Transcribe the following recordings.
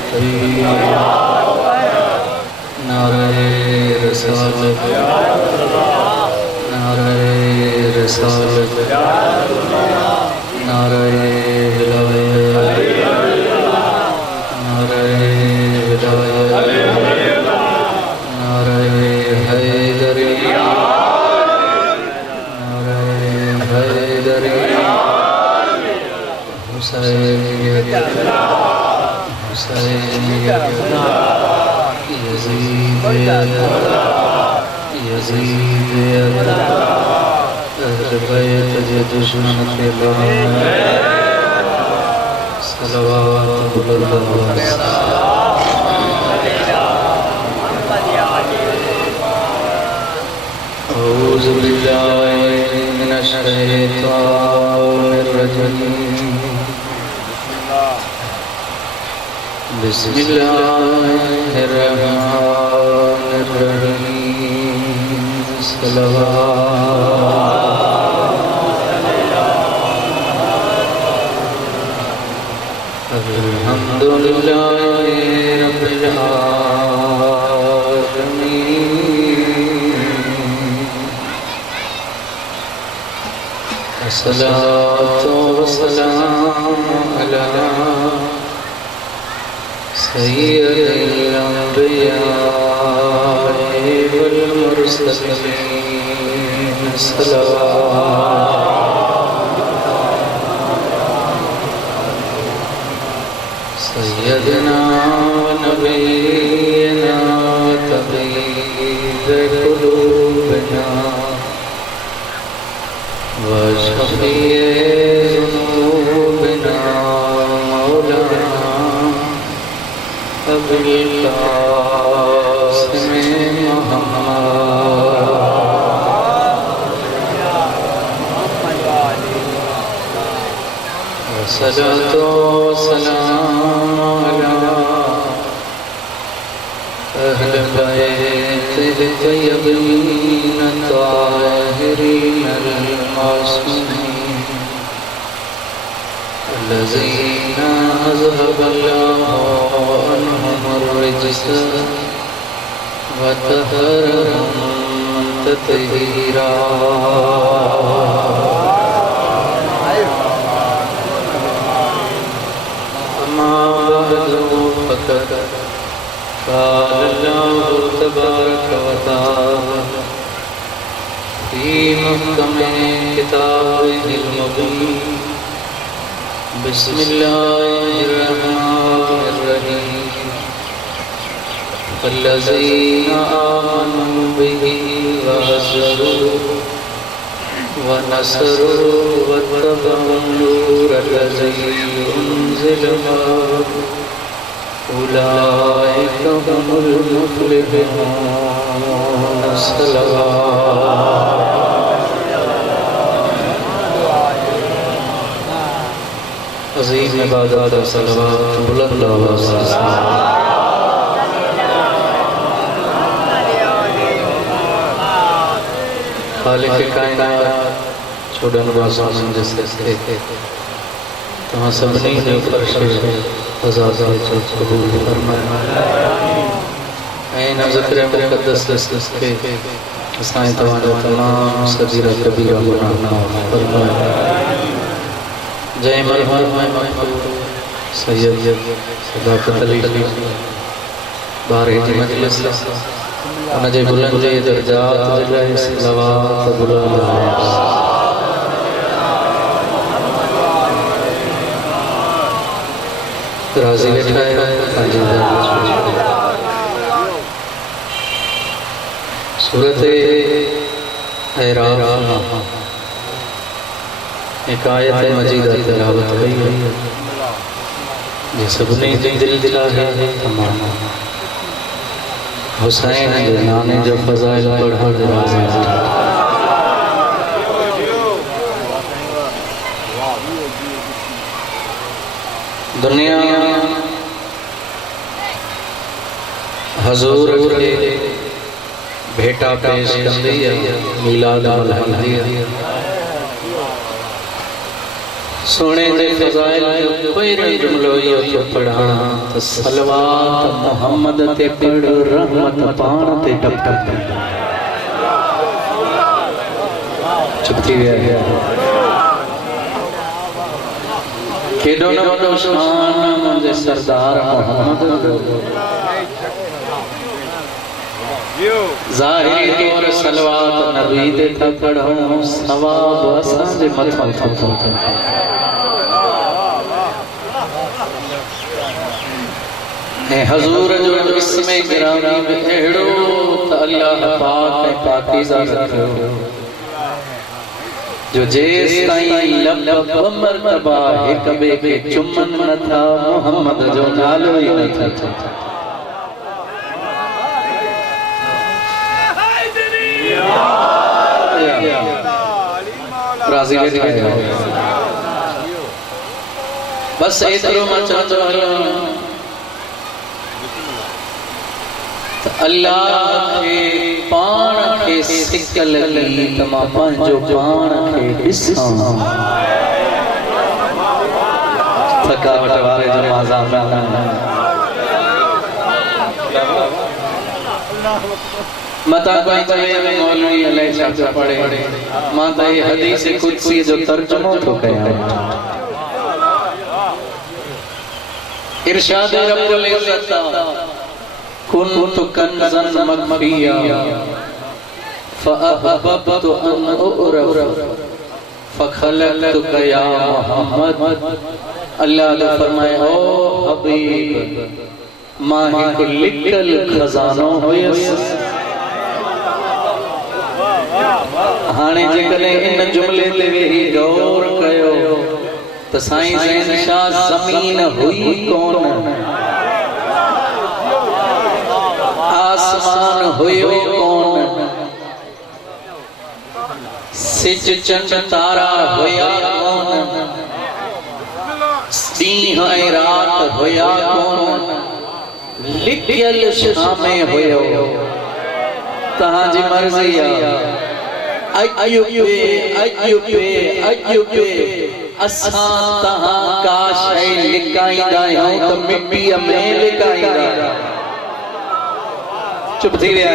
तकबीर, नारे रिसालत, नारे रिसालत, नारे विलायत, नारे विलायत, नारे हैदरी, नारे हैदरी, हुसैनियत, हुसैनियत, यज़ीदियत, यज़ीदियत, अहल बैत जे दुश्मन के लाने सलवात बुलंद औज़ु बिल्लाहि मिनश शैतानिर रजीम, बिस्मिल्लाहिर रहमानिर रहीम, अल्हम्दुलिल्लाहि रब्बिल आलमीन, अस्सलातु वस्सलामु अला सय्यिदिल अंबिया'i वल मुरसलीन, सय्यदना व नबीना तबीब कुलूबना व शफ़ीए ज़ुनूबना मौलाना अबुल क़ासिम मुहम्मद, वस्सलातु वस्सलामु अला अहल बैतिल तय्यबीन ताहिरीन अल-मासूमीन, अल्लज़ीना अज़हबल्लाहु अन्हुमुर रिज्स व तहरहुम तत्हीरा। अम्मा बअदु फ़क़द क़ाल अल्लाहु तबारक व तआला फ़ी मुहकमि किताबिहिल मुबीन, बिस्मिल्लाहिर्रहमानिर्रहीम, वल्लज़ीना आमनू बिही वअज़्ज़रू वनसरू वत्तबऊन नूरल्लज़ी उन्ज़िल मअहू उलाइका हुमुल मुफ़्लिहून। अज़ीम इबादत सलवात बुलंद आवाज़ से खालिक़ कायनात छोड़न वासन जिससे तमाम सबनी ने फर्श आज़ाद जो कबूल फरमाए। ऐन ज़िक्र मुक़द्दस के असां तव्हांजो तमाम सगीरा कबीरा गुनाह माफ़ फरमाए। जय मरहूम सैयद सदाकत अली बारह जी मजलिस उनजे बुलंद दर्जात जे लाइ सलवात बुलंद राज़ी वेठा है सूरत एराफ एक आयत मजीदा तिलावत कई है जे सभिनी जी दिल दिला है तमाम हुसैन जे नाने जो फज़ाइल पढ़ण जे राज़ी दुनिया हजूर के भेटा पेश कंदी है, मिलाद मल्हांदी है। सोने दे फज़ाइल जो कोई जुमलो यो पढ़ा तो सलवात मोहम्मद ते पढ़ रहमत पाण ते टप टप चुप थी गया केडो न वडो शान मुंहिंजे सरदार मोहम्मद ज़ाहिरी तौर सलवात नबी ते था पढ़ो सवाब असां जे मथां थो ए हजूर जो इसमें गिरामी में एड़ो त अल्लाह पाक ने पाकीज़ा रखियो जो जेस ताईं लब मरतबा हिक बे के चुमन न था मोहम्मद जो नालो ही न था राज़ी वेठा बस एतिरो मां चवंदो आहियां अल्लाह के पाण के सिक लगी त मां पंहिंजो पाण खे ॾिसां थकावट वारे जो मज़ा मता कोई चवे मौलवी अलाए छा छा पढ़े मां त ये हदीस कुदसी जो तर्जुमो थो कयां इरशाद रब्बुल इज्जत कुन्तु कंज़न मखफिया फ़अहबब्तु अन उअरफ़ फ़खलक़तुक या मोहम्मद अल्लाह ने फरमाया ओ हबीब मां हिकु लिकल खजानो हुयसि हाणे जेकॾहिं इन जुमले ते वेही गौर कयो त साईं ज़ैन शाह ज़मीन हुई कोन आसमान हुयो कोन सिज चंड तारा हुया कोन ॾींहुं ऐं रात हुया कोन लिखियल शामे हुयो तहांजी मर्ज़ी अॼु असां तहां का शइ लिकाईंदा आहियूं त मिटीअ में लिकाईंदा चुप थी विया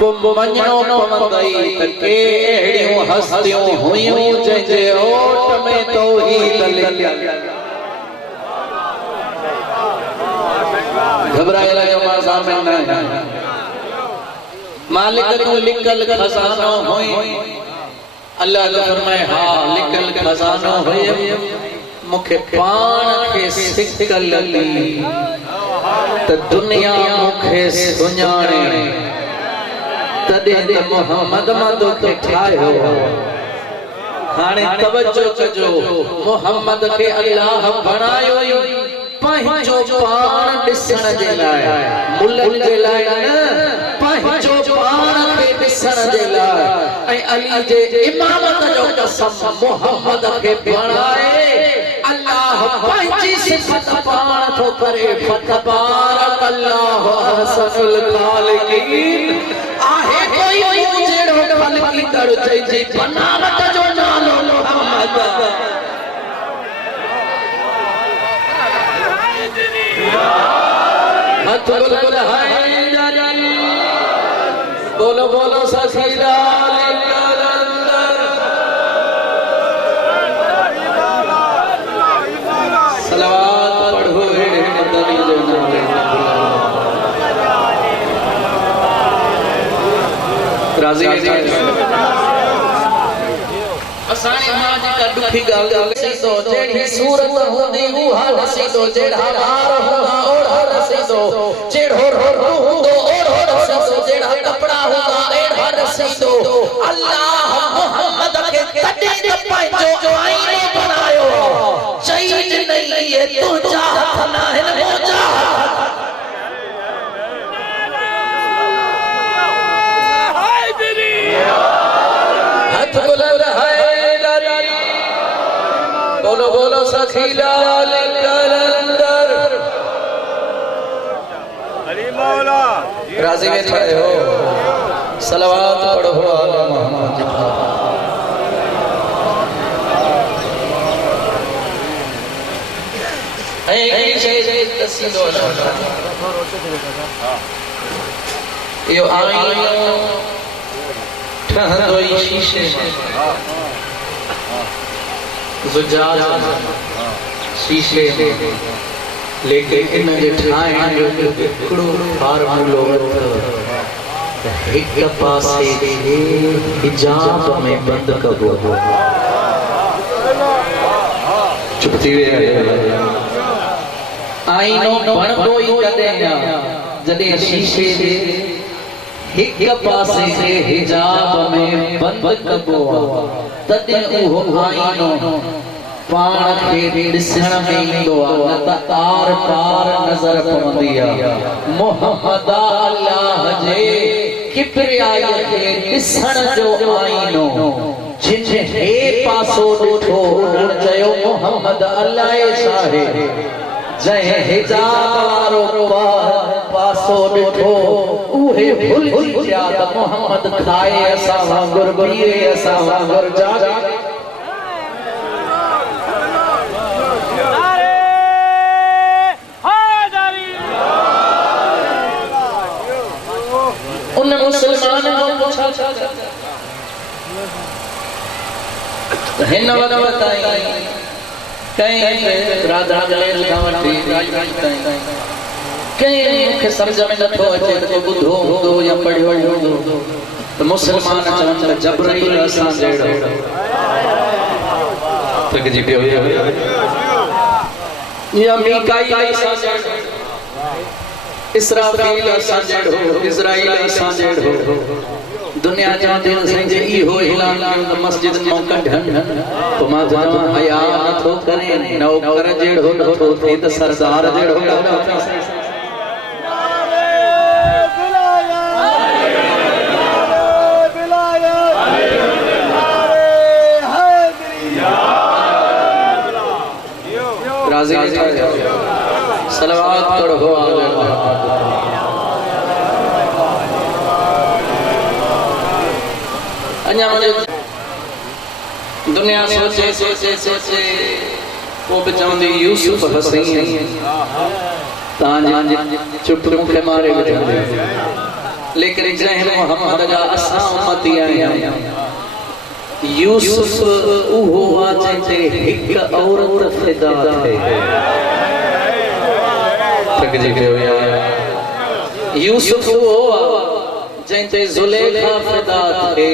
पोइ मञणो पवंदई त के अहिड़ियूं हस्तियूं हुयूं जंहिंजे ओट में तौहीद लिखियल घबराइल जो मज़ामिन न मालिक तूं लिखल खज़ानो हुई अल्लाह ने फरमाए हा लिखल खज़ानो हुई मूंखे पाण खे सिक लगी त दुनिया मूंखे सुञाणे तॾहिं त मोहम्मद मां तोखे ठाहियो हाणे तवज्जो कजो मोहम्मद खे अल्लाह बणायो पंहिंजो पाण ॾिसण जे लाइ मुल्कनि जे लाइ न पंहिंजो पाण खे ॾिसण जे लाइ ऐं अली जे इमामत जो कसम मोहम्मद खे बणाए अल्लाह पंहिंजी सिफ़त पाण थो करे फतबारक अल्लाहु अहसनुल खालिकीन आहे कोई जहिड़ो ख़ालिक़ीदड़ जंहिंजी बनावट जो नालो मोहम्मद हथुल हैदर बोलो बोलो ससीदा सलावत पढ़ो हेड़े मदनी जो नाले राज़ी असानी मां जेका दुखी ॻाल्हि सीधो जेड़ी सूरत हूंदी उहा नसीदो जेड़ा हार हूंदा ओढ़ा नसीदो जेड़ो रोड हूंदो ओढ़ो नसीदो जेड़ा कपड़ा हूंदा एड़ा नसीदो अल्लाह मोहम्मद के तॾहिं त पंहिंजो आईनो बनायो चई नहीं ये तुझा हथ ना है मुझा हथ बुलंद है बोलो बोलो सखीला कलंदर अली मौला राज़ी बैठे हो सलावत पढ़ो आला मोहम्मद ऐं शइ तसींदो यो आईनो ठहंदो ई शीशे ज़ुजाज शीशे लेकिन इन जे ठाहिण जो हिकिड़ो फार्मूलो हिक पासे हिजाब में बंद कबो चुप थी वे आईनो बणदो ई कॾहिं जॾहिं शीशे जे हिक पासे खे हिजाब में बंद कबो तॾहिं उहो आईनो पाण खे ॾिसण में ईंदो आहे न त आर पार नज़र पवंदी आहे मोहम्मद अल्लाह जे किबरियाई खे ॾिसण जो आईनो जिन हे पासो ॾिठो उन्हनि चयो मोहम्मद अल्लाह साहे जंहिं हिजाब वारो पासो ॾिठो उहे भुलिजी विया त मोहम्मद खाए असां वांगुरु पीए असां वांगुरु जागे उन मुसलमान को पूछा हिन वक्त बताई कहीं राधा गले खावटी कहीं मुखे समझ में नथो अचे तो बुधो हूंदो या पढ़ियो हूंदो तो मुसलमान चवनि जबरील असां जहिड़ो तक जी पियो या मीकाईल असां जहिड़ो इसराफील असां जहिड़ो इज़राइल असां जहिड़ो दुनिया जा दिन संजे इहो ऐलान कयो मस्जिद मो कढन तो मां चवां हया नथो करे नौकर जहिड़ो नथो थे त सरदार जहिड़ो राजी सलावत पढ़ो अन्या मुझे दुनिया सोचे सोचे सोचे वो बचाऊंदी यूसुफ हसीन तांजे चुप मुखे मारे बचाऊंदी लेकिन जंहिं मोहम्मद जा असां उम्मती आहियूं यूसुफ उहो आहे जंहिंते हिक औरत फिदा थे तक जी कयो यार यूसुफ उहो आहे जंहिंते ज़ुलेखा फिदा थे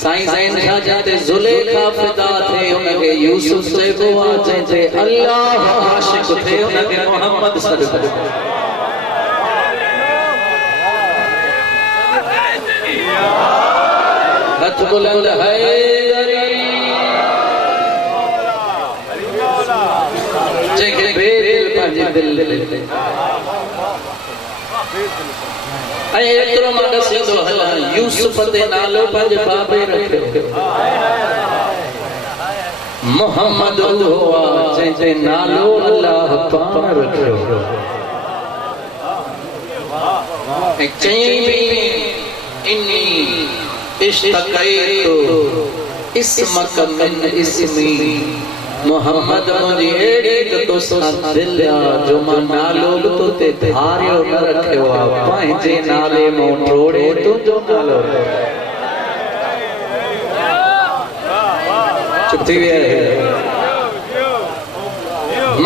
साईं ज़ैन शाह जंहिंते ज़ुलेखा फिदा थे उनखे यूसुफ चइबो आहे जंहिंते अल्लाह आशिक़ थे उनखे मोहम्मद सॾिबो हथ बुलंद हैदरी जंहिंखे बेदिल पंहिंजे दिल ऐं एतिरो मां ॾसींदो हलां यूसुफ ते नालो पंहिंजे बाबे रखियो मोहम्मद उहो आहे जंहिंजे नालो अल्लाह पाण रखियो ऐं चईं बि इन्नी इश्तक़ैतु इस्मक मिन इस्मी मोहम्मद मुंहिंजी अहिड़ी त तोसां दिल आहे जो मां नालो बि तोते धारियो न रखियो आहे पंहिंजे नाले मां टोड़े तुंहिंजो नालो चुप थी विया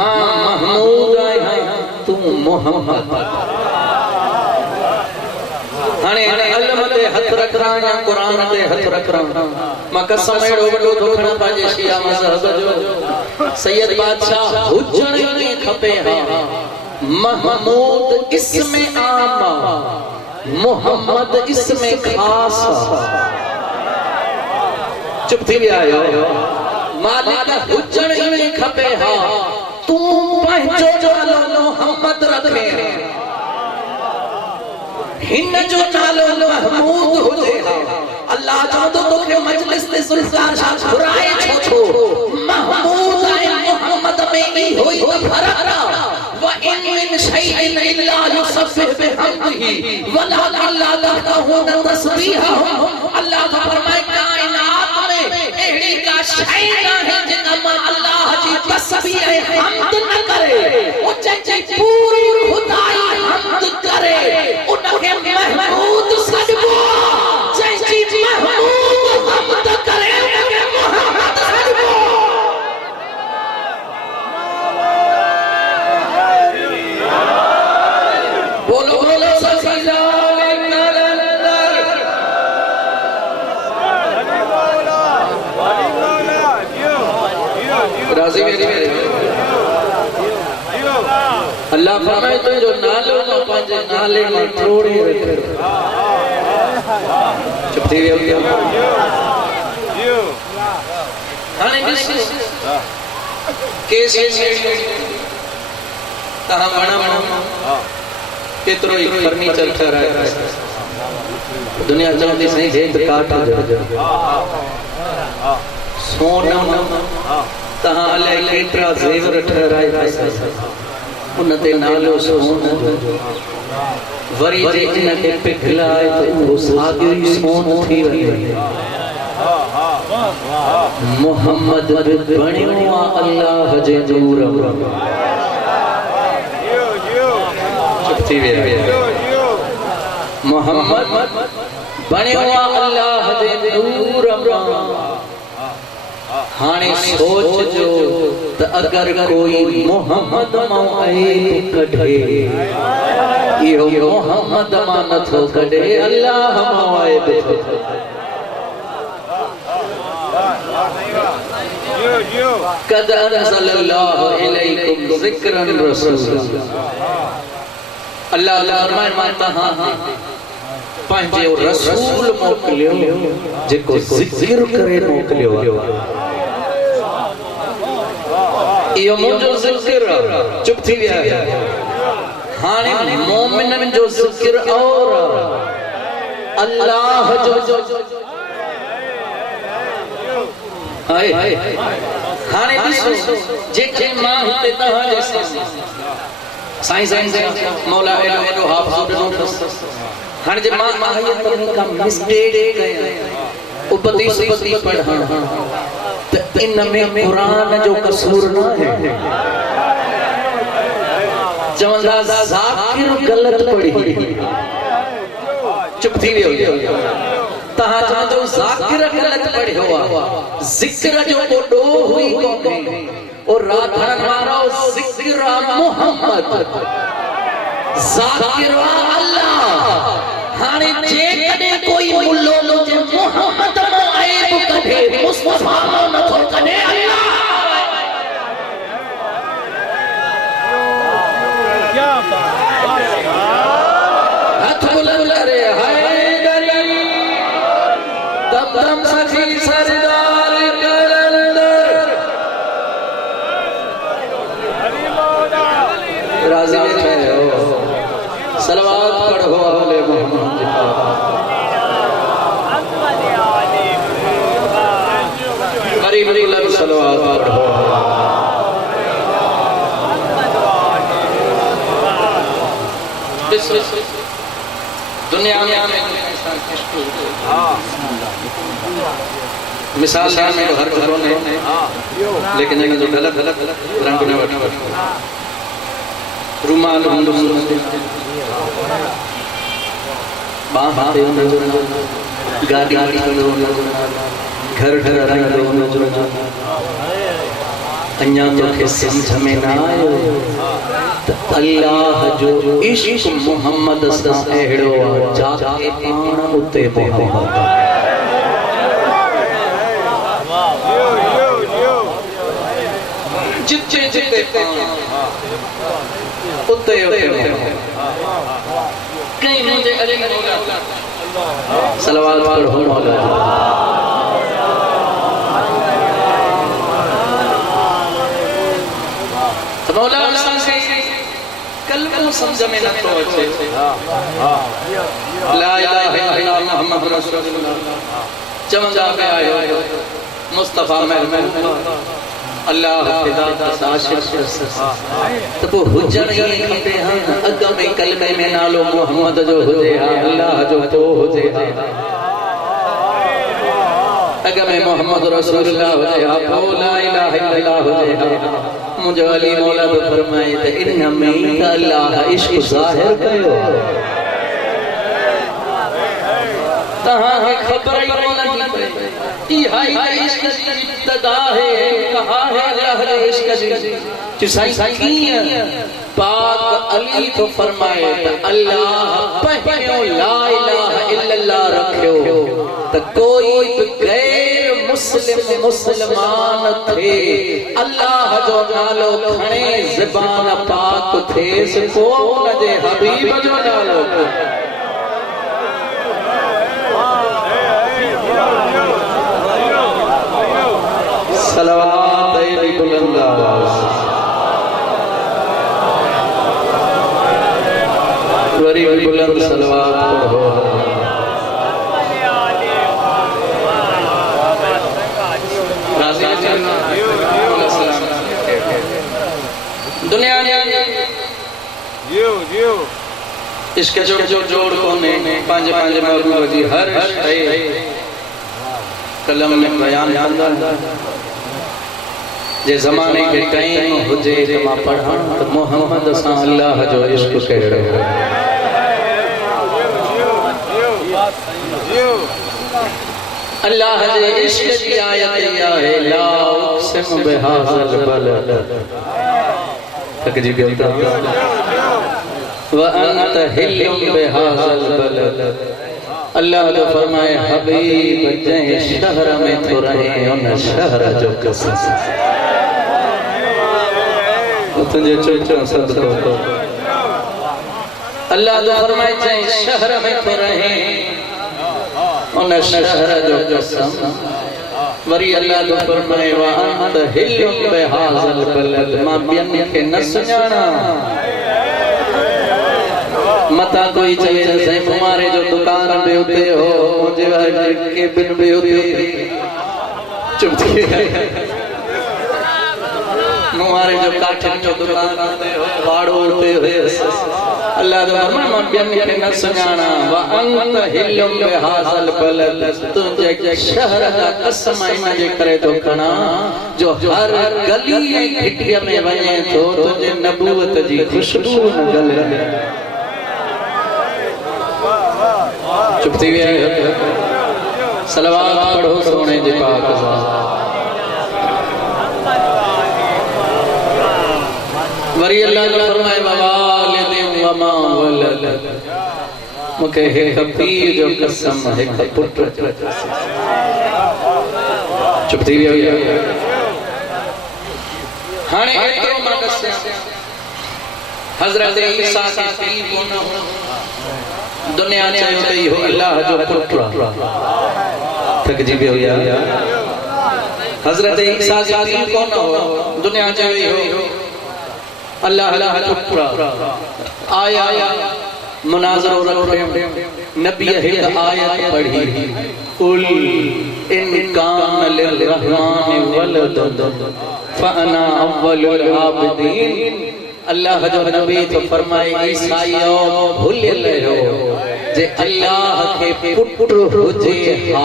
मां महमूद आहियां तूं मोहम्मद हाणे अलम ते हथ रखणा या क़ुरान ते हथ रखणा मां कसम एड़ो वडो थो खणा पंहिंजे शिया मज़हब जो सैयद बादशाह हुजण ई खपे हा महमूद इसमे आम मोहम्मद इसमे खास चुप थी विया आहियो मालिक हुजण ई खपे हा तूं पंहिंजो नालो मोहम्मद रखे हिन जो नालो महमूद हुजे अल्लाह चवंदो तोखे मजलिस ते सुल्तान शाह घुराए छो महमूद ऐं मोहम्मद में ई होई त फरक व इन मिन शैइन इल्ला युसब्बिहु बिहम्दिही वलाकिन ला तफक़हून तस्बीहहुम अल्लाह फरमाए कायनात में एड़ी का शैना है जिनमा अल्लाह जी तस्बीह हमद न करे ओ चची पूरी खुदाई हमद करे उनके महमूद सदबो चची महमूद हमद करे उनके मोहम्मद सदबो बोलो बोलो सखीला राजी मेरे अल्लाह फरमाए तो जो नालो न पंहिंजे नाले में थोड़ी रखे चुप थी वियो हाणे ॾिस केस तहां वणा केतिरो ई फर्नीचर ठहराए दुनिया चवंदी सही हेत काठ सोना तहां अलाए केतिरा ज़ेवर ठहराए उन ते नालो सोन वरी जे इन खे पिघलाए त उहो साॻियो ई सोन थी वञे मोहम्मद बणियो आहे अल्लाह जे नूर चुप थी विया मोहम्मद बणियो आहे अल्लाह जे नूर हाणे सोच जो त अगर कोई मोहम्मद मां ऐब कढे इहो मोहम्मद मां नथो कढे अल्लाह मां ऐब कद अनज़लल्लाहु इलैकुम ज़िक्रन रसूल अल्लाह फरमाए मां तहां पंहिंजो रसूल मोकिलियो जेको ज़िक्र करे मोकिलियो इहो मुंहिंजो ज़िक्र चुप थी विया हाणे मोमिनन जो ज़िक्र और अल्लाह जो हाय हाणे ॾिसो जेके मां हिते तव्हां जे साईं मौला एॾो हाफ़िज़ ॾिनो हाणे जे मां माहियत का मिस्टेक कया उपति पढ़ा त इन में कुरान जो कसूर न है चवंदा ज़ाकिर गलत पढ़ी चुप थी वियो तहां चवंदो ज़ाकिर गलत पढ़ियो आहे ज़िक्र जो ओॾो हुई कोन्हे और राधण वारो ज़िक्र मोहम्मद ज़ाकिर अल्लाह हाणे जे कदे कोई मुल्लो मुझे मोहम्मद मां ऐब कढे मुस्तफा मां नथो कढे अल्लाह क्या बात हथ बुलंद करे हैदरी दम दम सखी सरदार कलंदर राजी में हो सलवात पढ़ो अहले मोहम्मद बड़ी बड़ी लफ्ज़ सलवात पढ़ो दुनिया में मिसाल में हर घरों ने लेकिन जो गलत रंग ने रुमाल गाड़ी घर घर अन्या तो समझ में ना आयो अल्लाह जो इश्क मोहम्मद सा एड़ो जाके पाण उते पहुंचो जिते जिते उते कहीं मुझे अरे सलवात पढ़ो मौला मौला से कलमो समझ में न तो अचे ला इलाहा इल्लल्लाह मुहम्मद रसूलुल्लाह चवंदा पे आयो मुस्तफा महमूद अल्लाह खुदा का आशिक तो हुजण ही खपे हां अग में कलमे में नालो मोहम्मद जो हुजे हा अल्लाह जो तो हुजे हा अगर मैं मोहम्मद रसूलुल्लाह हो जाए आप ला इलाहा इल्लल्लाह हो जाए मुझे अली मौला तो फरमाए थे इन्नमे अल्लाह इश्क जाहिर कयो तहां है खबर ही कोन की ई हाय इश्क की इब्तिदा है कहां है अल्लाह इश्क की चिसाई की पाक अली तो फरमाए त अल्लाह पहियो ला इलाहा इल्लल्लाह रखियो त कोई गैर मुस्लिम मुसलमान थे अल्लाह जो नालो खणे ज़बान पाक थे को उनजे हबीब जो नालो सलावत अलैहि बुलंद वरी बुलंद सलावत हो दुनिया इसके जो जोड़ कोने पांच पांच महबूब जी हर शय कलम में बयान कंदा जे जमाने के टाइम हुजे त मां पढ़ा तो मोहम्मद सा अल्लाह जो इश्क कहिड़ो अल्लाह जे इश्क की आयत या है ला उक़सिम बिहाज़ल बलद तक जी कहता व अंत हिल्लुम बिहाज़ल बलद अल्लाह तो फरमाए हबीब जय शहर में तो रहे उन शहर जो कसम तुझे चोचो सब तो अल्लाह तो फरमाए जय शहर में तो रहे उन शहर जो कसम वरी अल्लाह तो फरमाए व अंत हिल्लुम बिहाज़ल बलद मां बियन के न सुञाणा मता कोई चले जैसे मुमारे जो दुकान पे होते हो मुझे के बिन पे होते चुप मुमारे जो काठन जो दुकान होते हो वाड़ो होते हुए अल्लाह तो फरमाए बियन के न सुञाणा व अंत हिल्लुम बिहाज़ल बलद तुझे शहर का कसम इन जे करे तो खणा जो हर गली ऐं घिटिया में वञे तो तुझे नबूवत जी खुशबू न गले चुप थी विया सलवात पढ़ो सोने जे पाक वरी अल्लाह ने फरमाए वालिद व मा वलद मुके एक पीर जो कसम एक पुत्र चुप थी विया हाणे एतिरो मां दस्या हज़रत ईसा के पीर कोन हो दुनिया चाहे तो हो अल्लाह जो पुत्र तक जी भी हो हजरत ईसा के पीर कौन हो दुनिया चाहे हो अल्लाह जो पुत्र आया मुनाज़रो रखे नबी एक आयत पढ़ी कुल इन कान लिर्रहमान वलद फअना अव्वलुल आबिदीन अल्लाह जो नबी तो फरमाए ईसाईओ भूल ले जे अल्लाह के पुत्र हुजे हा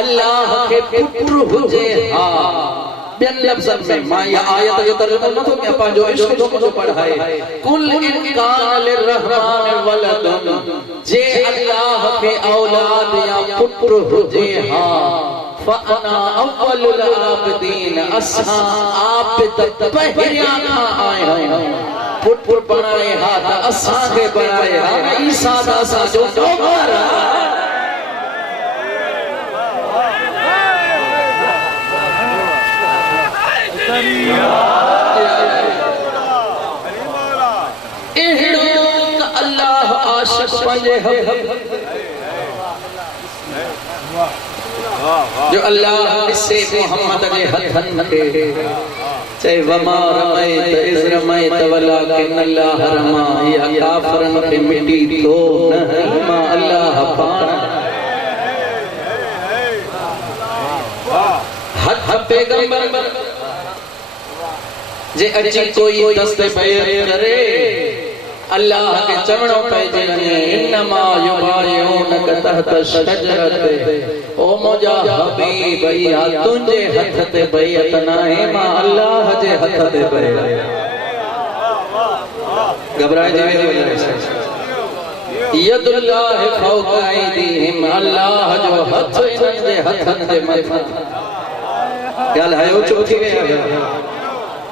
अल्लाह के पुत्र हुजे हा बिन लफ्ज़न में मां या आयत जो तर्जुमो न तो मैं पांजो इश्क जो पढ़ाए कुल इन कान लिर्रहमान वलद जे अल्लाह के औलाद या पुत्र हुजे हा फअना अव्वलुल आबिदीन असा आबिद पहिरिया खां आया पुत्र बनाए हा त असा के बनाए हा ईसा दा असा जो दोबारा अल्लाह आशिक पंजे जो अल्लाह से मोहम्मद के हथन के चाहे वमा रमैत इज़ रमैत वलाकिन अल्लाह रमा या काफरन के मिट्टी तो न मा अल्लाह पान हथ पैगंबर जे अची कोई दस्ते बैर करे अल्लाह के चरणों पे जिने इन्नमा युबायूनक तहत शजरत ओ मुजा हबीब या तुझे हथ ते बैत नाहे मां अल्लाह जे हथ ते बैत घबराए जेवे यदुल्लाह फौका ऐदीहिम अल्लाह जो हथ इन्हनि जे हथन ते मथा ॻाल्हि है चुप थी गया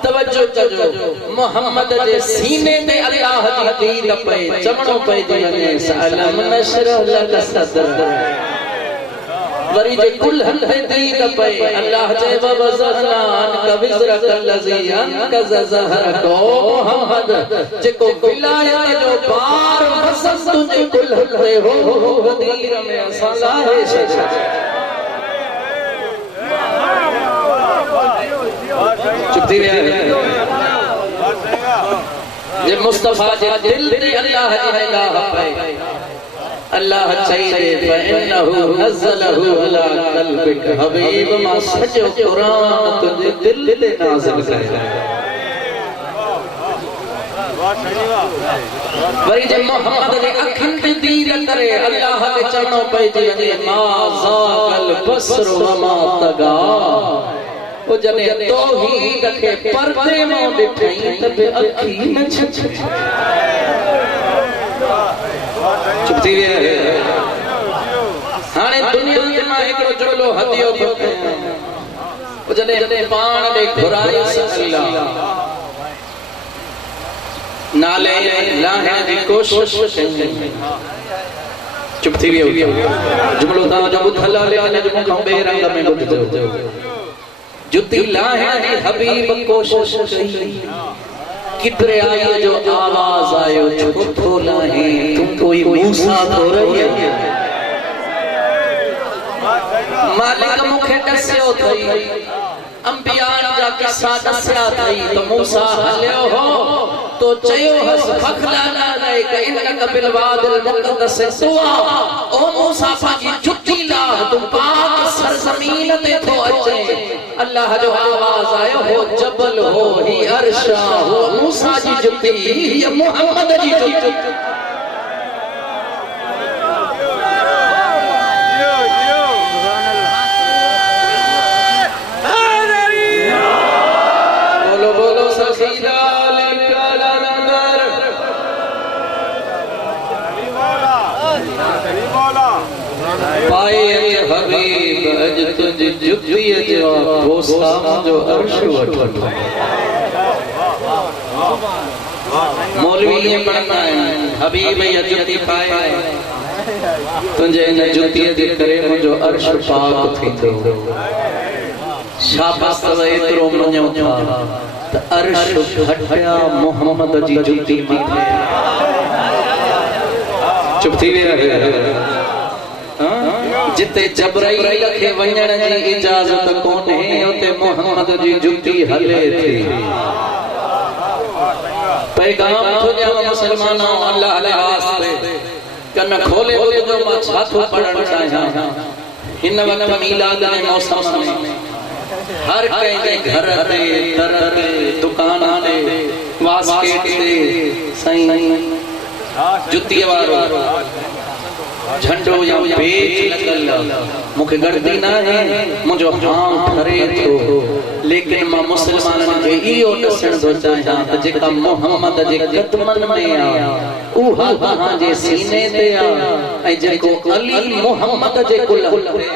तवज्जो कजो मोहम्मद जे सीने ते अल्लाह जी दीन पे चमणो पे जिने सलम नशरह लक सदर वरी जे कुल हंधे दीन पे अल्लाह जे वज़रना अन कविज़रक लज़ी अन कज़ ज़हर को मोहम्मद जेको विलायत जो पार वसन तुझे कुल हंधे हो वदीर में असां लाहे छॾियो चुप थी विया ये मुस्तफा जे दिल ते अल्लाह जी निगाह पे अल्लाह चाहिए फइन्नहु नज़लहु अला क़ल्बिक हबीब मा सजो कुरान तुझे दिल ते नाज़िल करे वरी जे मोहम्मद जे अखिन ते दीर करे अल्लाह के चरणों पे जे मा ज़ागल बसर व मा तगा ओ जने तौहीद के पर्दे में दिठई तब अखी न छछ चुप थी वे हाने दुनिया के मां एकड़ो जुड़लो हदियो ओ जने पाण दे घुराई अल्लाह नाले लाहण दी कोशिश कई चुप थी वे जुमलो ता जो बुधला लेकिन जो मुखों बेरंग में बुधो जुती लाहण दी हबीब कोशिश कई कितरे आई जो आवाज आयो छुपो लाहे तुम कोई मूसा तो रही मालिक मुखे दस्यो थई अंबिया जा किस्सा दस्या थई तो मूसा हलियो हो तो चयो हस फखला लाइक इनक बिलवादिल मुक़द्दस तुआ ओ मूसा पाजी जुती ला तू पाक सरजमीन ते तो अचे अल्लाह जो आवाज आयो हो जबल हो ही अर्शा हो मूसा जी जुती ये मोहम्मद जी जुती बोलो बोलो सखीदा पाए हबीब अज तुझ जुती जो भोसा जो अर्श वठो मौलवी ये पढ़ना है हबीब ये जुती पाए तुझे इन जुती दे करे मुझो अर्श पाक थी तो शाबाश एतरो मन्यो था त अर्श हटया मोहम्मद जी जुती माथे चुप थी वे जिते जबराइल के वणण जी इजाजत कोने उते मोहम्मद जी जुती हले थी पैगाम तुझे मुसलमानों अल्लाह के वास्ते कन खोले जो मां छाथो पढ़न चाहिया इन वक्त मिलाद के मौसम में हर कहीं के घर ते दर ते दुकान ते वास्केट ते सही जुती वारो झंडो या पेच लगल मुखे गड़दी ना है मुझो हां ठरे थो लेकिन मां मुसलमानन के इयो दसण दो चाहिया त जेका मोहम्मद जे कदमन में आ उहा तहां जे सीने ते आ ऐ जेको अली मोहम्मद जे कुल ते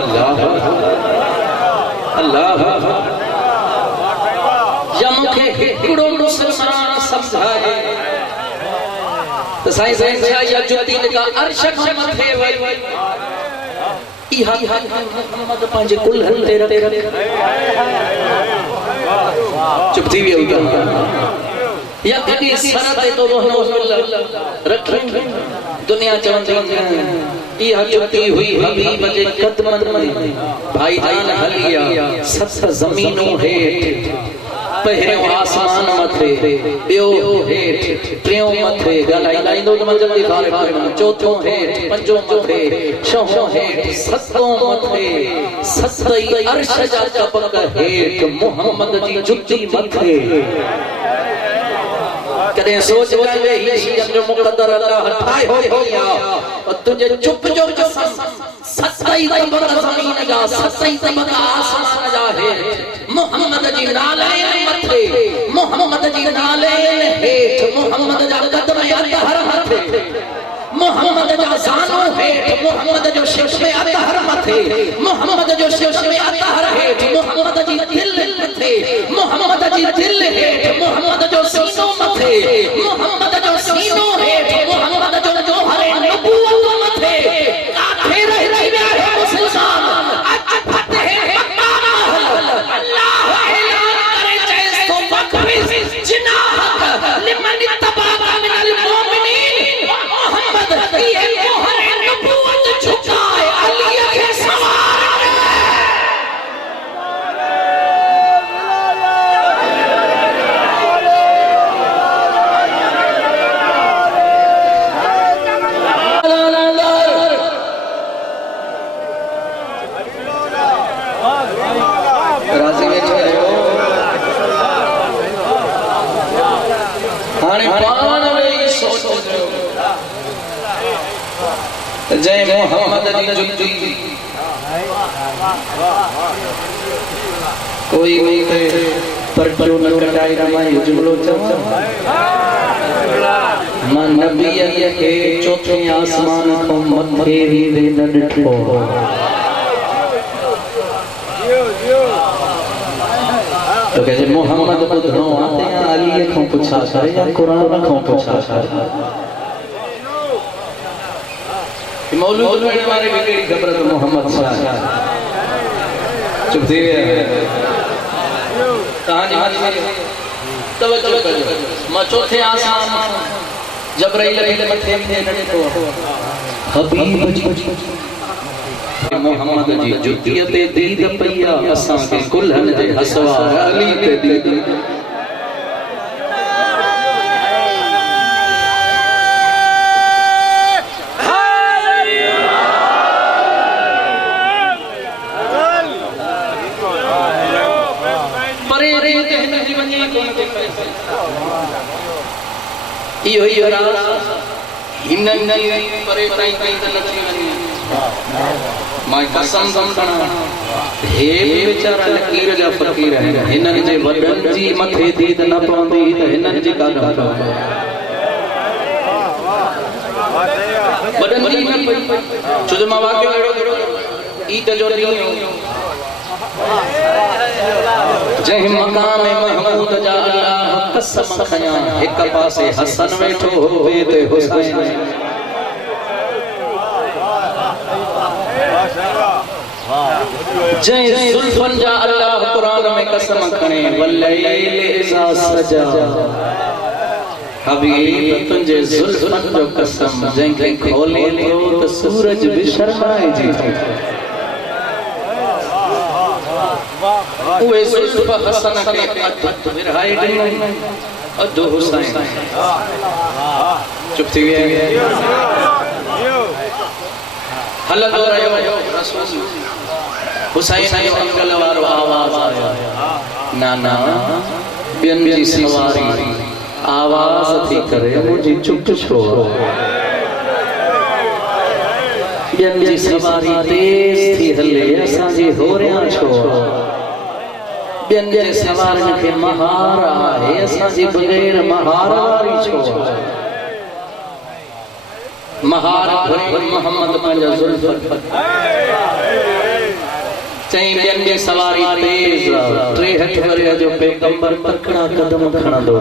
अल्लाह अल्लाह या मुखे हिकड़ो मुसलमान समझाए तो साईं या जुती का अर्श मथे वई इहा मोहम्मद पंहिंजे कुल हंधे रखे चुप थी वियो या कॾहिं सर ते तो रखी दुनिया चवंदी इहा जुती हुई हबीब जे कदमन में भाई जान हलिया सत ज़मीनों हेठ पहिरियों आसमान मथे ॿियो हेठ टियों मथे ॻाल्हाईंदा ईंदो त मां जल्दी फारिग कंदुमि चौथों हेठ पंजों मथे छहों हेठ सतों मथे सतई अर्श जा तबक हेठ मोहम्मद जी जुती मथे कदे सोच वे ही जो मुक़द्दर अल्लाह ठाहियो होया और तुझे चुप जो सतई तबक ज़मीन जा सतई तबक आसमान जा हेठ मोहम्मद जी नाले मथे मोहम्मद जी नाले हेठ मोहम्मद जा कदम अतहर मथे मोहम्मद जा ज़ानो हेठ मोहम्मद जो शिश्मे अतहर मथे मोहम्मद जो शिश्मे अतहर हेठ मोहम्मद जी दिल मथे मोहम्मद जी दिल हेठ मोहम्मद जो सीनो मथे मोहम्मद जो सीनो हेठ मोहम्मद जो जोहर नबूवत मथे काठे रह विया है मुसलमान अज फतेह मक्का अल्लाह ऐलान करे चैस तो बकरिस जिनाह लिमन तबाका मिनल मोमिनीन मोहम्मद ये जोहर नबूवत झुकाए अली के सवार जय मोहम्मद जी जुती कोई नहीं पर जो न कटाई रमाई जुमलो चवा मन नबी के चौथे आसमान को मथे वी न ॾिठो तो कहजे मोहम्मद ॿुधणो आहे या अली खां पुछा करे या कुरान खां पुछा करे मौलूद पढ़ने वाले भी कई खबर तो मोहम्मद शाह चुप थी गया कहानी तवज्जो करो मां चौथे आसमान जबराइल के मथे में ॾिठो हबीब जी मोहम्मद जी जुतिय ते दीद पईया असां के कुल्हन जे हसवा अली ते दीद इहो ही हिन परे ताईं ताईं त नथी वञे मां कसम खणा हे बेचारा लकीर जा फकीर आहिनि हिननि जे वॾनि जी मथे दीद न पवंदी त हिननि जी काॾा वॾनि जी न पई छो जो मां वाक़ियो अहिड़ो ईद जो ॾींहुं जंहिं मकाम महमूद जा अल्लाह कसम खया एक पासे हसन वेठो होवे ते हुसैन जंहिं जुल्फन जा अल्लाह कुरान में कसम खणे वल्लैल इज़ा सजा हबीब तुंहिंजे जुल्फन जो कसम जंहिंखे खोले थो त सूरज बि शर्माए जी उहे जुल्फ हसन के अध विरहाए ॾिनई अध हुसैन चुप थी विया हलंदो रहियो रसूल हुसैन जो अंकल वारो आवाज़ आयो नाना ॿियनि जी सवारी आवाज़ थी करे मुंहिंजी चुप छो ॿियनि जी सवारी तेज़ थी हले असांजी होरियां छो ॿियनि जे सवारनि खे महार आहे असांजी बग़ैर महार वारी छो महार मोहम्मद पंहिंजा जुल्फ चई ॿियनि जी सवारी तेज़ टे हथ करे जो पैगंबर तकड़ा कदम खणंदो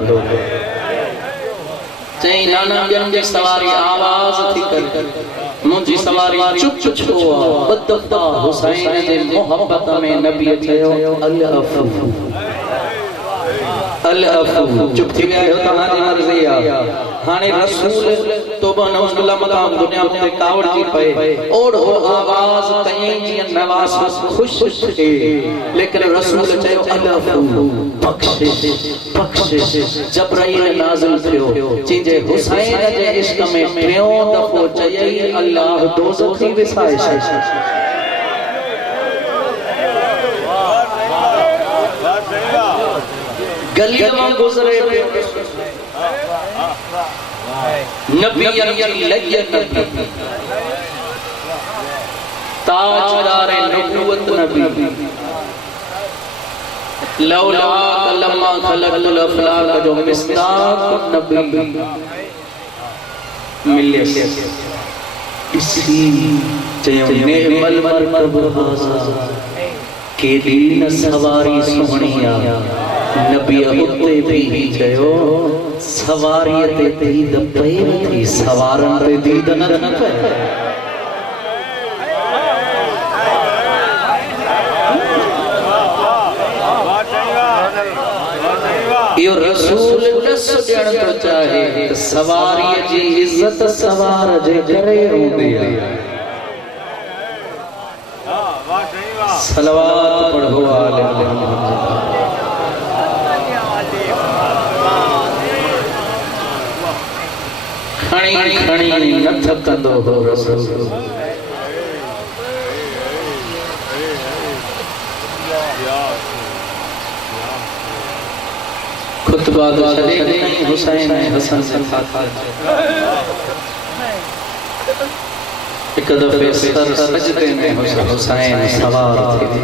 चई नाना ॿियनि जी सवारी आवाज़ थी करे मुंहिंजी सवारी चुप छो बदफ़ा हुसैन जे मोहब्बत में नबी चयो अल अफू चुप थी विया हो तव्हांजी मर्ज़ी आहे हाने रसूल तोबा नौजुल्ला मकाम दुनिया में कावड़ जी पे और हो आवाज कहीं जी नवाज खुश थे लेकिन रसूल चयो अल्लाह बख्शिश बख्शिश जबराइल नाज़िल थियो चीजे हुसैन जे इश्क में टियों दफो चयई अल्लाह दोज़खी विसाइश गलियों में गुजरे नबी नबी ताजदार नबूवत नबी लौला लम्मा खलक़तुल अफ़लाक जो मिस्ताक नबी मिले इसी चयो नेमल मरकब हाज़ा के दीन सवारी सोहणिया नबी उते भी चयो सवारी ते दीद पे थी सवारन ते दीद न पे यो रसूल दस ॼण तो चाहे सवारी जी इज्जत सवार जे करे होंदी है सलवात पढ़ो आले मोहम्मद खणी खणी न थकंदो हो रसूल खुतबा दे नहीं हुसैन हसन सफा एक दफे सर सजदे में हुसैन सवार थे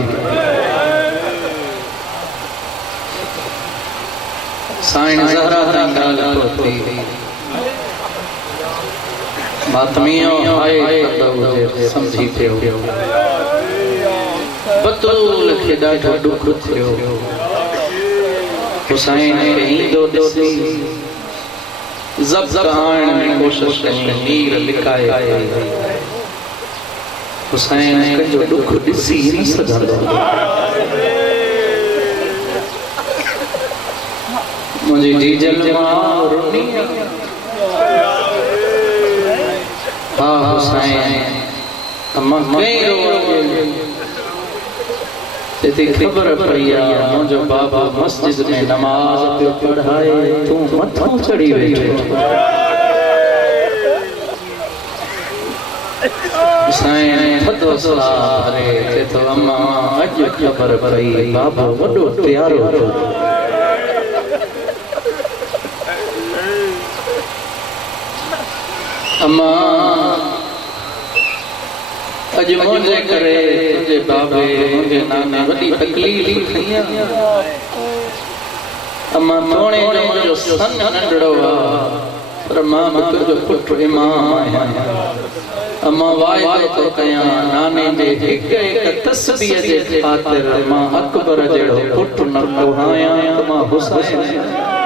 साईं ज़हरा तां ॻाल्हि थी मातमियों आए तो समझी थियो बतूल खे ॾाढो दुख थियो हुसैन खे ईंदो ॾिसी ज़ब्त आणण जी कोशिश कई मीर लिकाए हुसैन जो दुख ॾिसी न सघंदो मुंहिंजी जीजल मां रुनी हाँ हुसैन अम्मा कई रो ते खबर पई मुंहिंजो बाबा मस्जिद में नमाज पे पढ़ाए तू मथों चढ़ी वेठो हुसैन थधो सारे ते तो अम्मा अॼु खबर पई बाबा वॾो प्यारो हो अम्मा अज मुझे करे तुझे बाबे मुझे नाने वडी तकलीफ थी अम्मा थोड़े जो मुझो सन नंढड़ो पर मां तुझो पुट इमाम आया अम्मा वायदो तो कया नाने जे एक एक तस्बीह जे खातिर मां अकबर जेड़ो पुट न कोहाया मां हुसैन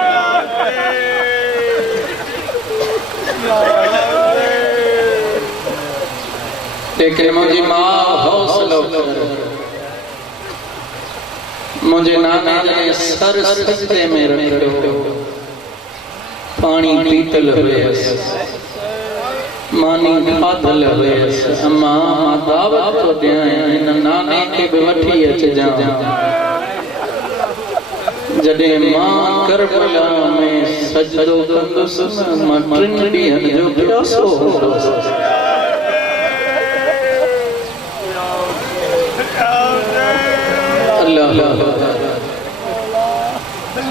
लेकिन मुझे माँ हौसलो मुझे नाना ने सर सजदे में रखो पानी पीतल हुएस मानी खाधल हुएस अम्मा मां दावत तो दिया इन नाने के भी वठी अच जा जडे मां करबला में सजदो कंदुस मां टिन ॾींहनि जो प्यासो हूंदो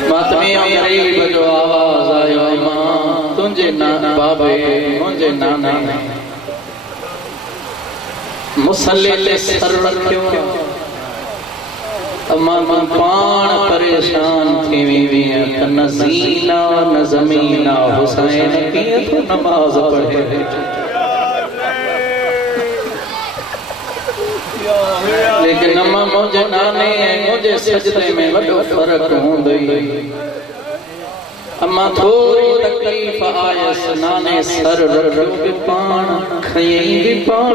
मातमियों गरीब जो आवाज आयो मां तुझे नाना बाबे मुझे नाना मुसल्ले ते सर रखियो अम्मा मां पाण परेशान थी वी न ज़ीना न ज़मीना हुसैन कीअं तो नमाज पढ़े लेकिन अम्मा मुझे नाने मुझे सजदे में वडो फर्क होंदई अम्मा थोड़ी तकलीफ आयस नाने सर रखियो के पाण खयई भी पाण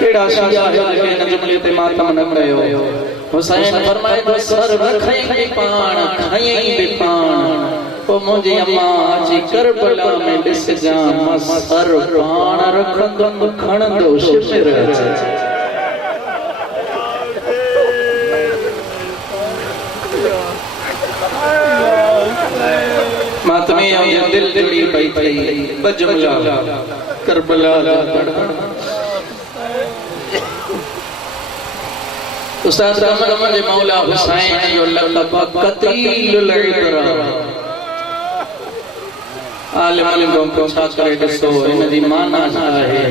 केड़ा शिया है के जुमले ते मातम न कयो हुसैन फरमाए तो सर रखई भी पाण खयई भी पाण ओ मुझे अम्मा जी करबला में दिस जा सर पाण रखंदो खणंदो शिविर मातमी ये दिल जुड़ी पई थई बजमला करबला उस्ताद रहमान जे मौला हुसैन जो लक़ब कतील इबरा आलिम को छा करे ॾिसो इन जी माना छा आहे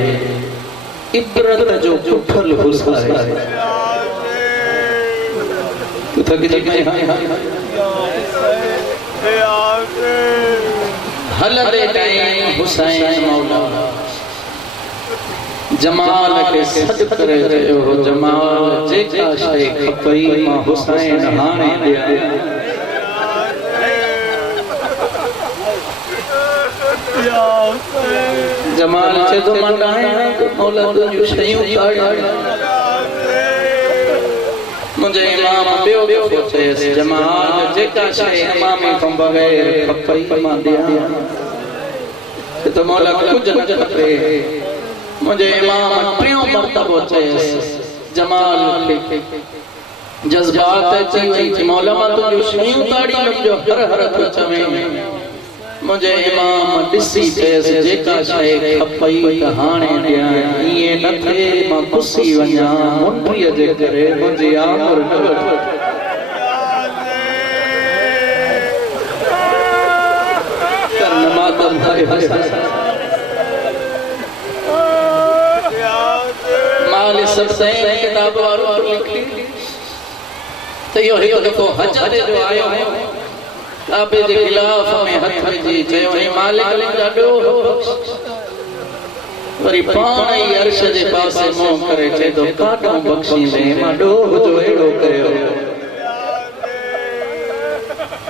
इबरत जो पुठल हुसैन तू थक जी हलदे टाइम हुसैन मौला जमाल के सद करे हो जमाल जेका शे खपई मां हुसैन हाणे दिया जमाल से तो मंगाए मौला तो जो शयूं काढ़ मुझे इमाम बियो सोचे जमाल जेका शे इमाम को बगैर खपई मां दिया तो मौला कुछ न खपे मुझे इमाम टियों मर्तबो चयस जमाल के जज्बात चई मौला मां तो शयूं ताड़ी लमजो हर हर तो चवे मुझे इमाम दिसी चयस जेका शे खपई त हाणे दिया ये न थे मां खुशी वञा मुंडीअ जे करे मुझे आमर न वठ करन मातम भाई माल सब से किताब और लिखी तो यो हिकु दफ़ो हज ते जो आयो काबे जे खिलाफ में हथ विझी चयो हे मालिक ॾाढो वरी पाण ई अर्श जे पासे मुंह करे चए तो काटो बख्शींदे मां ॾोह जो अहिड़ो कयो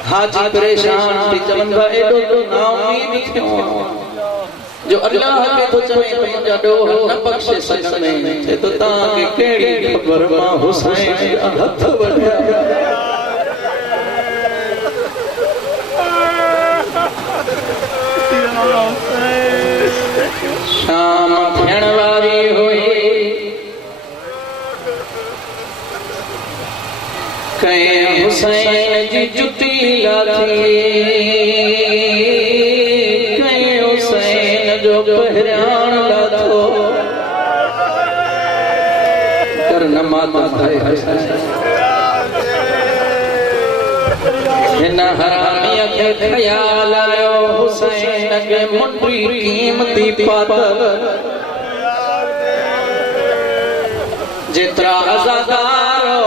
हाजी परेशान थी चवनि था एॾो तो नाउमीद थियो जो अल्लाह के तो चवे तो मुझा ॾोह न बख्शे सघंदे थे तो तां के केड़ी खबर मां हुसैन हथ वढिया शाम थियण वारी हुई कहीं हुसैन जी जुती लाथी जो पहरान लाथो करन माता हिन हरामिया के ख्याल आयो हुसैन के मुंडी कीमती पातल जेतरा आजादारो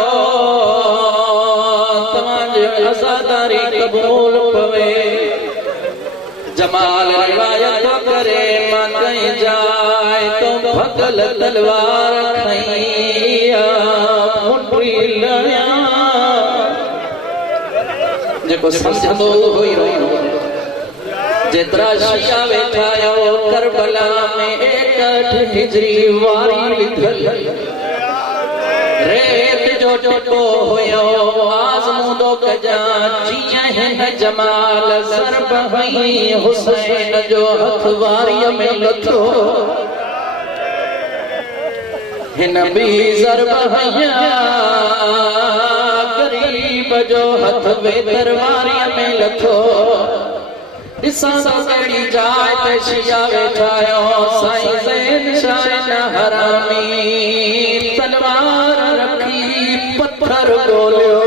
तमाजे आजादारी कबूल पवे जमाल रिवायत करे मां कहीं जाए तो भगल तलवार खैया मुंडी लया जेको समझंदो होई जेतरा शिया वेठा यो करबला में 61 हिजरी वारी लिखल रेत जो टोटो होयो आज़मूदो कजा जिया हिन जमाल सरब हई हुसैन जो हथ वारी में लथो हिन भी ज़रब हया गरीब जो हथ वेदर वारी में लथो दिसा कड़ी जाए ते शिया वेठायो साईं ज़ैन शान हरामी तलवार रखी पत्थर गोलियो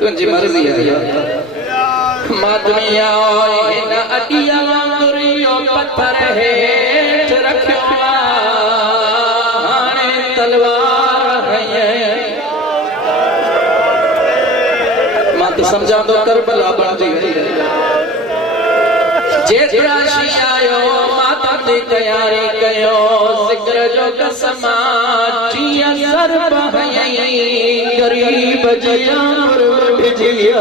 तुझी मर्जी है मादमिया इन अडिया वांगुरियो पत्थर हेठ रखियो हाणे तलवार है मां तो समझा तो करबला बन जी जेतरा शियायो माता दी तैयारी कयो जिक्र जो कसमा जिया सरब हई गरीब जिया भिजिया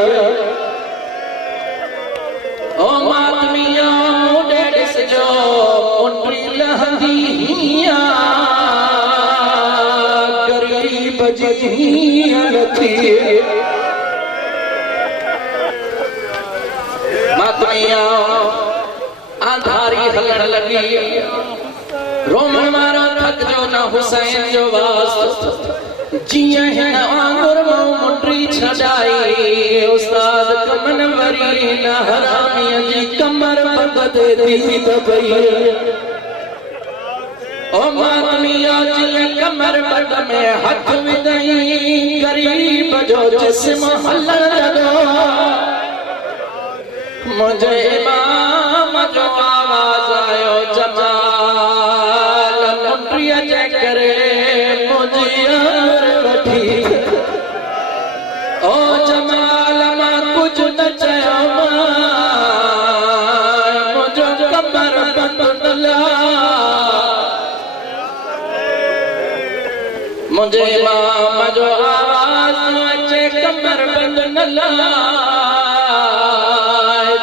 ओ मातमिया मुडे दिस जो मुंडी लहंदी हिया गरीब जिया लथी फातिमिया आंधारी हलण लगी रोमन मारो थक जो ना हुसैन जो वास्ते जिया है आंगुर मुंडरी छड़ाई उस्ताद कमन मरी ना हरामिया जी कमर बंद दे दी दबई ओ मातमिया जी कमर बंद में हाथ विदई गरीब जो जिस्म हलण लगो मुझे इमाम जो आवाज आयो जमाल मुंडरी जे करे मुझे ओ जमाल मा कुछ न चयो मुझो कमर बंद ला मुझे इमाम जो आवाज अचे कमर बंद न ला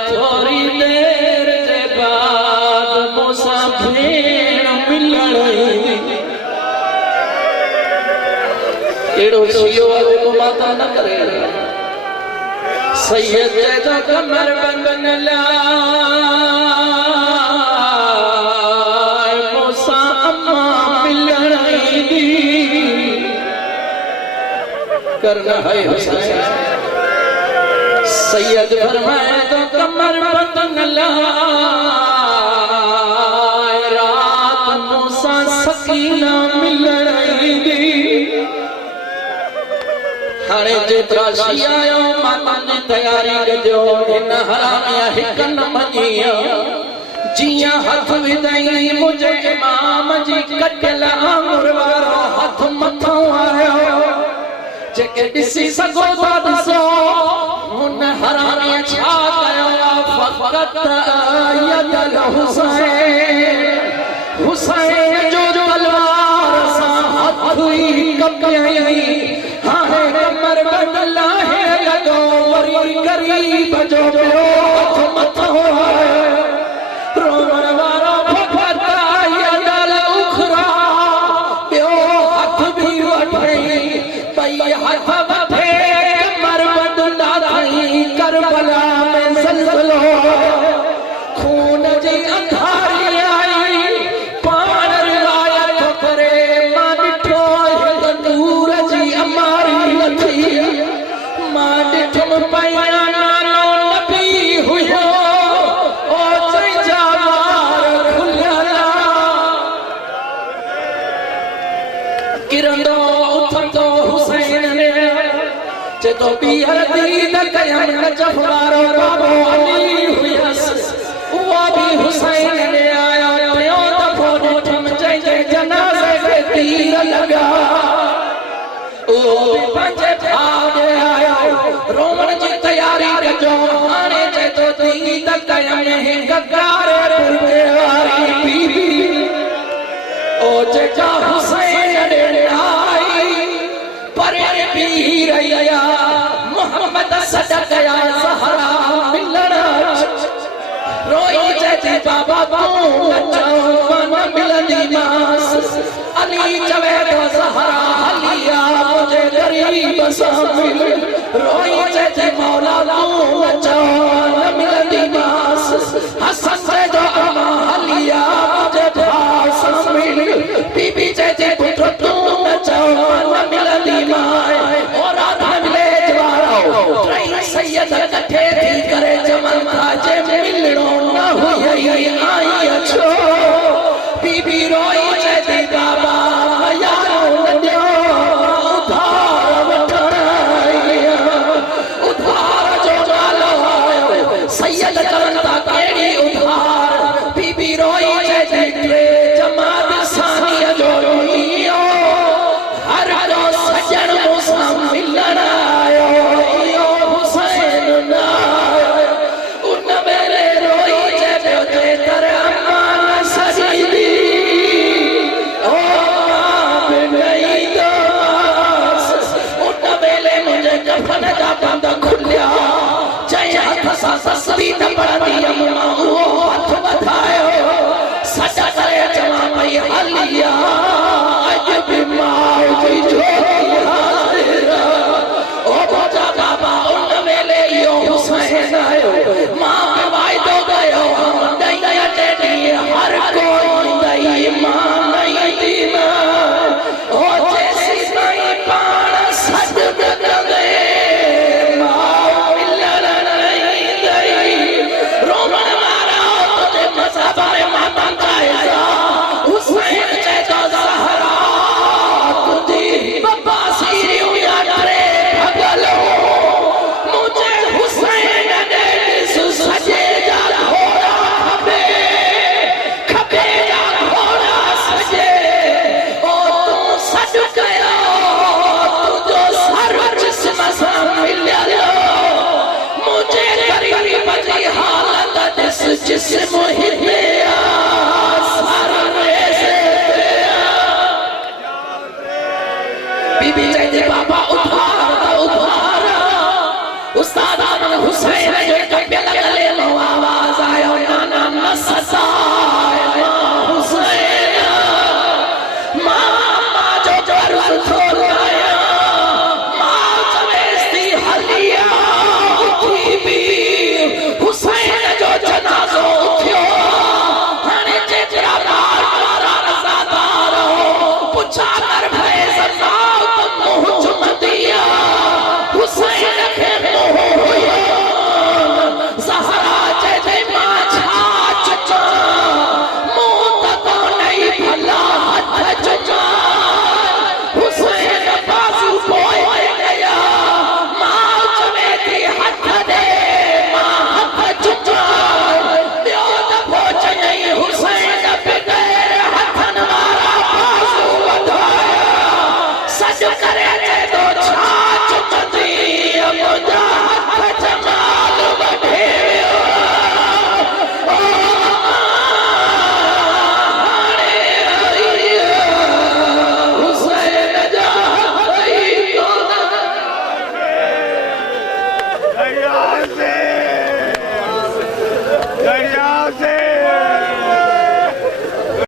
थोड़ी देर जे बाद मूसा भेण मिलण एड़ो सियो को माता न करे सैयद जो कमर बंद न लाए मूसा अम्मा मिलण दी करना है हुसैन सैयद फरमाए तो कमर बंद न लाए रात मूसा सकीना मिलण दी हाणे जेतरा शी आयो माता जी तैयारी कजो इन हरामिया हिक न मञी जिया हथ विदई मुझे इमाम जी कटियल आंगुर वारो हथ मथो आयो जेके ॾिसी सघो था ॾिसो हुन हरामिया छा कयो फ़क़त यदल हुसैन हुसैन जो तलवार सां हथ ई कपयई हाणे कमर बंद लाहे लॻो वरी गरीब जो ॿियो हथ मथो रोमण वारो फ़क़त यदल उखरा ॿियो हथ बि वठई ॿई हथ वठे कमर बंद लाथई करबला में ज़लज़लो खून जी अंधारी आई पाण रिवायत करे मां ॾिठो हिक नूर जी अमारी लथी मां ॾिठुम पहिया नालो नबी हुयो ओ चइजा वार खुलियल किरंदो उथंदो हुसैन ने चेतो बीहर दीद कयम नजफ वारो बाबो अली हुयस उहा भी हुसैन ने आया पियो दफ़ो ॾिठम जंहिंजे जनाज़े ते तीर लॻा उहो बि पंहिंजे भाउ ॾे आयो रोमण जी तयारी कजो हाणे चेतो दीद कयम गगारे पुरबे वारी बीबी ओ जेका हुसैन ॾे आई परे भी रहिया मोहम्मद सदकया ज़हरा मिलण रोई चेती बाबा तूं अचो न मिलंदी मांस अली चवे तो ज़हरा हलिया मुझे गरीब सां मिल रोई चेती मौला तूं अचो न मिलंदी मांस हसन जो अमा हलिया मुझे भाउ सां मिल बीबी चेती पुट तूं अचो न मिलंदी माए और राधा मिले जवारो ट्रई सैयद कठे थी करे जमल था जे मिलणो न हुई आई अछो बीबी रोई चेती बाबा यारो नदियो उधार वठण उधार जो नालो आयो सैयद करन था केड़ी उधार बीबी रोई चेती टे जमात सानी जो रोइयो हर जो सजण मूसां मिलण आयो इहो हुसैन न आयो उन मेरे रोई चयो जेकर अम्मा न सजदी ओ बिनई दास उन मेले मुझे कफन जा बंद खुलिया चई हथ सां तस्बीह न पढ़ंदी अम्मा